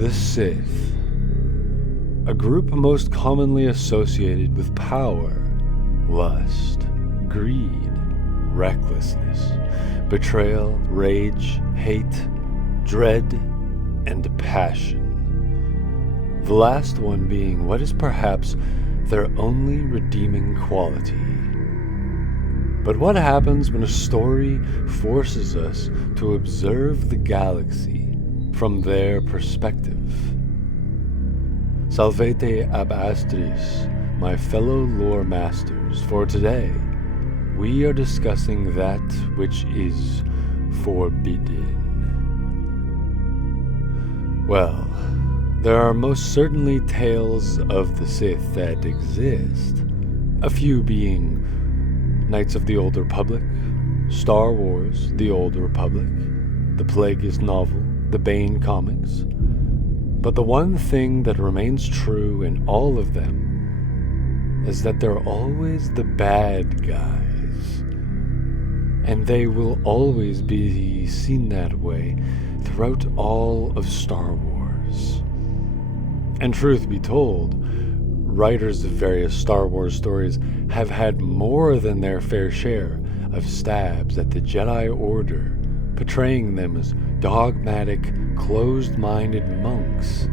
The Sith, a group most commonly associated with power, lust, greed, recklessness, betrayal, rage, hate, dread, and passion. The last one being what is perhaps their only redeeming quality. But what happens when a story forces us to observe the galaxy from their perspective? Salvete ab astris, my fellow lore masters, for today we are discussing that which is forbidden. Well, there are most certainly tales of the Sith that exist, a few being Knights of the Old Republic, Star Wars, The Old Republic, the Plagueis novel, the Bane comics. But the one thing that remains true in all of them is that they're always the bad guys. And they will always be seen that way throughout all of Star Wars. And truth be told, writers of various Star Wars stories have had more than their fair share of stabs at the Jedi Order, portraying them as dogmatic, closed-minded monks,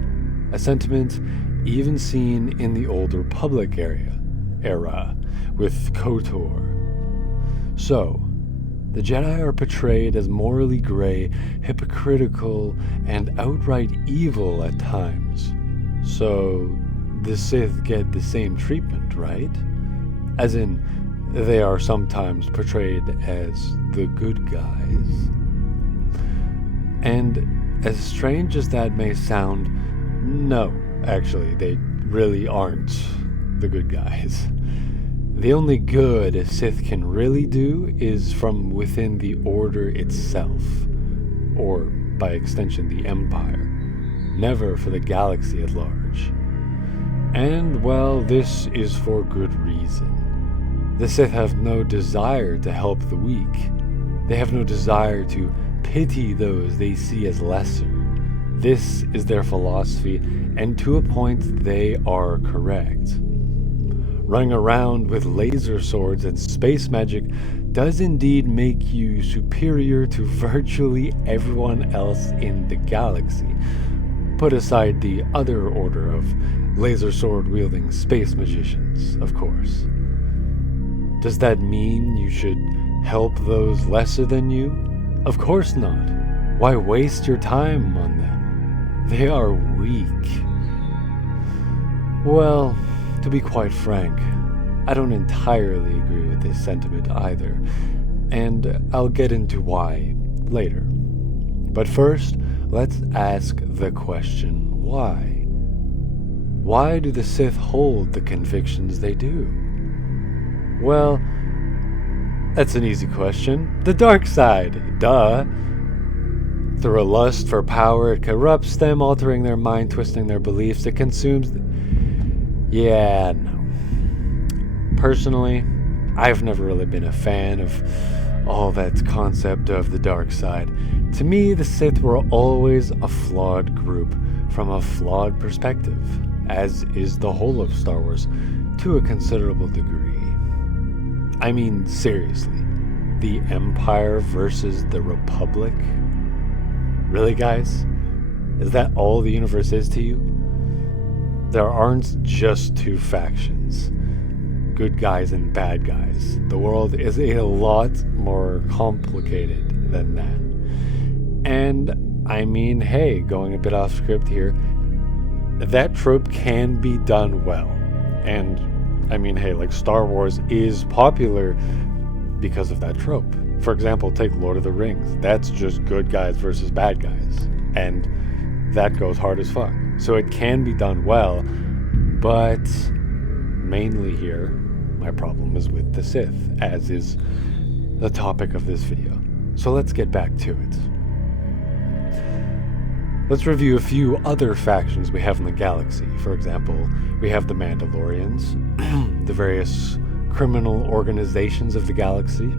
a sentiment even seen in the Old Republic era with KOTOR. So, the Jedi are portrayed as morally gray, hypocritical, and outright evil at times. So, the Sith get the same treatment, right? As in, they are sometimes portrayed as the good guys. And as strange as that may sound, no, actually, they really aren't the good guys. The only good a Sith can really do is from within the Order itself, or by extension the Empire, never for the galaxy at large. And, well, this is for good reason. The Sith have no desire to help the weak. They have no desire to pity those they see as lesser. This is their philosophy, and to a point they are correct. Running around with laser swords and space magic does indeed make you superior to virtually everyone else in the galaxy. Put aside the other order of laser sword wielding space magicians, of course. Does that mean you should help those lesser than you? Of course not. Why waste your time on them? They are weak. Well, to be quite frank, I don't entirely agree with this sentiment either, and I'll get into why later. But first, let's ask the question, why? Why do the Sith hold the convictions they do? Well, that's an easy question. The dark side, duh. Through a lust for power, it corrupts them, altering their mind, twisting their beliefs. It consumes Yeah, no. Personally, I've never really been a fan of all that concept of the dark side. To me, the Sith were always a flawed group from a flawed perspective, as is the whole of Star Wars to a considerable degree. I mean, seriously, the Empire versus the Republic? Really, guys? Is that all the universe is to you? There aren't just two factions, good guys and bad guys. The world is a lot more complicated than that. And, I mean, hey, going a bit off script here, that trope can be done well. And, I mean, hey, like Star Wars is popular because of that trope. For example, take Lord of the Rings. That's just good guys versus bad guys. And that goes hard as fuck. So it can be done well, but mainly here, my problem is with the Sith, as is the topic of this video. So let's get back to it. Let's review a few other factions we have in the galaxy. For example, we have the Mandalorians, the various criminal organizations of the galaxy,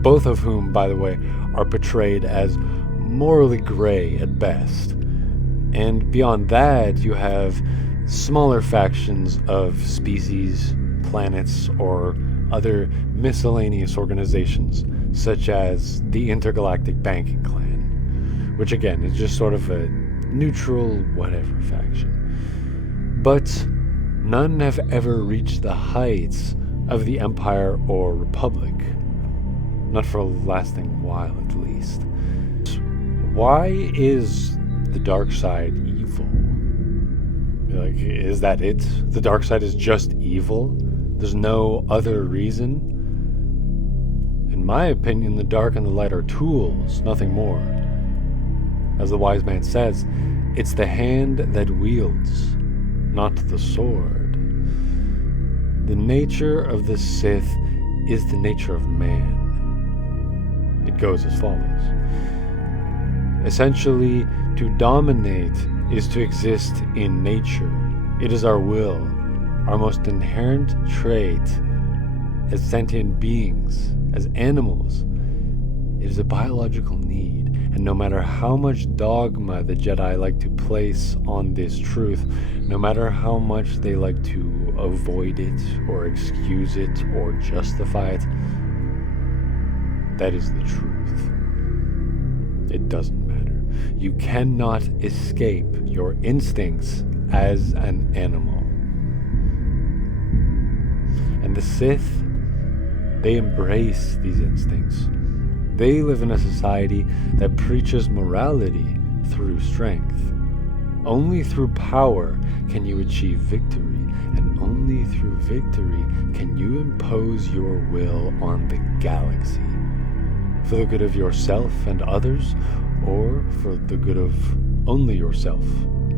both of whom, by the way, are portrayed as morally gray at best. And beyond that, you have smaller factions of species, planets, or other miscellaneous organizations, such as the Intergalactic Banking Clan, which again is just sort of a neutral whatever faction. But none have ever reached the heights of the Empire or Republic. Not for a lasting while, at least. Why is the dark side evil? Like, is that it? The dark side is just evil? There's no other reason? In my opinion, the dark and the light are tools, nothing more. As the wise man says, it's the hand that wields, not the sword. The nature of the Sith is the nature of man. It goes as follows. Essentially, to dominate is to exist in nature. It is our will, our most inherent trait as sentient beings, as animals. It is a biological need, and no matter how much dogma the Jedi like to place on this truth, no matter how much they like to avoid it, or excuse it, or justify it, that is the truth. It doesn't matter. You cannot escape your instincts as an animal. And the Sith, they embrace these instincts. They live in a society that preaches morality through strength. Only through power can you achieve victory, and only through victory can you impose your will on the galaxy, for the good of yourself and others, or for the good of only yourself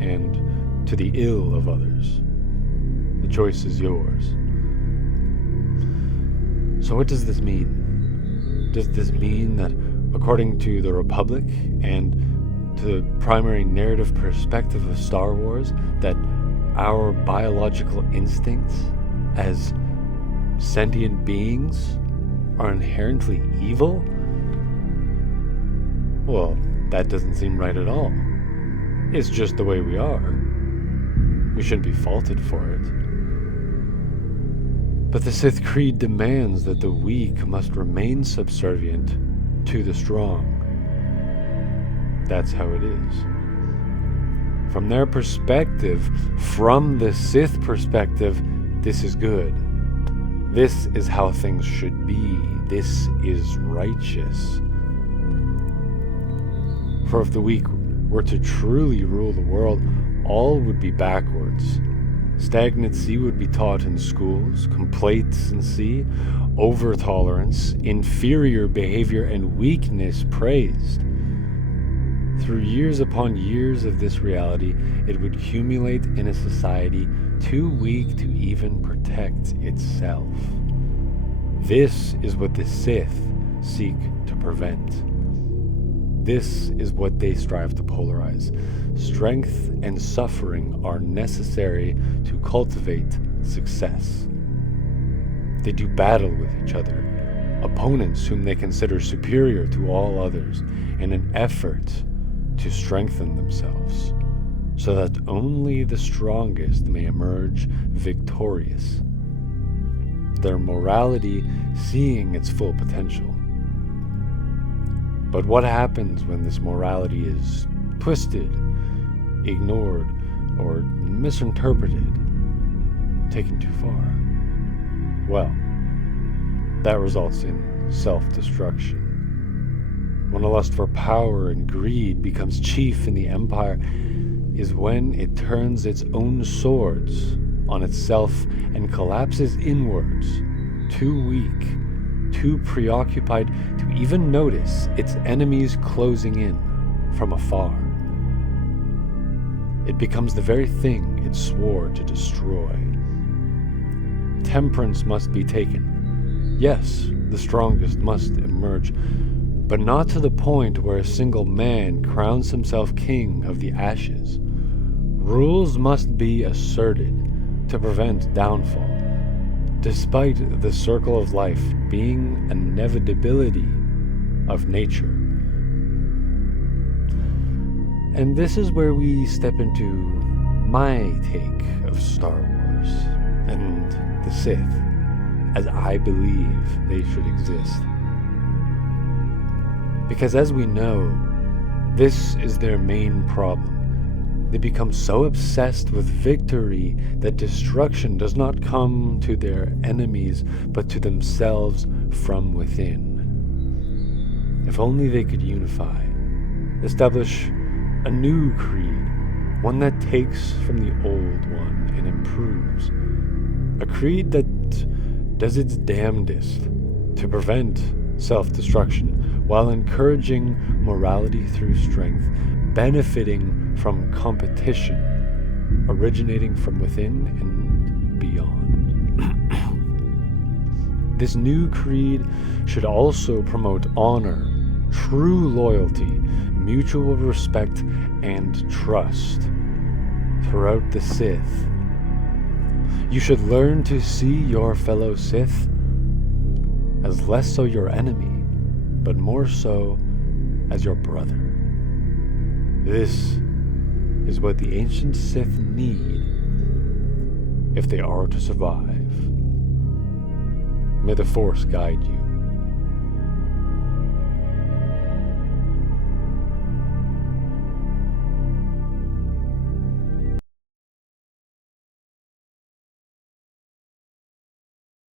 and to the ill of others. The choice is yours. So what does this mean? Does this mean that, according to the Republic and to the primary narrative perspective of Star Wars, that our biological instincts as sentient beings are inherently evil? Well, that doesn't seem right at all. It's just the way we are. We shouldn't be faulted for it. But the Sith Creed demands that the weak must remain subservient to the strong. That's how it is. From their perspective, from the Sith perspective, this is good. This is how things should be. This is righteous. For if the weak were to truly rule the world, all would be backwards. Stagnancy would be taught in schools, complacency, over-tolerance, inferior behavior, and weakness praised. Through years upon years of this reality, it would accumulate in a society too weak to even protect itself. This is what the Sith seek to prevent. This is what they strive to polarize. Strength and suffering are necessary to cultivate success. They do battle with each other, opponents whom they consider superior to all others, in an effort to strengthen themselves, so that only the strongest may emerge victorious, their morality seeing its full potential. But what happens when this morality is twisted, ignored, or misinterpreted, taken too far? Well, that results in self-destruction. When a lust for power and greed becomes chief in the Empire is when it turns its own swords on itself and collapses inwards, too weak, too preoccupied to even notice its enemies closing in from afar. It becomes the very thing it swore to destroy. Temperance must be taken. Yes, the strongest must emerge, but not to the point where a single man crowns himself king of the ashes. Rules must be asserted to prevent downfall, despite the circle of life being an inevitability of nature. And this is where we step into my take of Star Wars and the Sith, as I believe they should exist. Because as we know, this is their main problem. They become so obsessed with victory that destruction does not come to their enemies, but to themselves from within. If only they could unify, establish a new creed, one that takes from the old one and improves. A creed that does its damnedest to prevent self-destruction while encouraging morality through strength, benefiting from competition, originating from within and beyond. This new creed should also promote honor, true loyalty, mutual respect, and trust. Throughout the Sith, you should learn to see your fellow Sith as less so your enemy, but more so as your brother. This is what the ancient Sith need if they are to survive. May the Force guide you.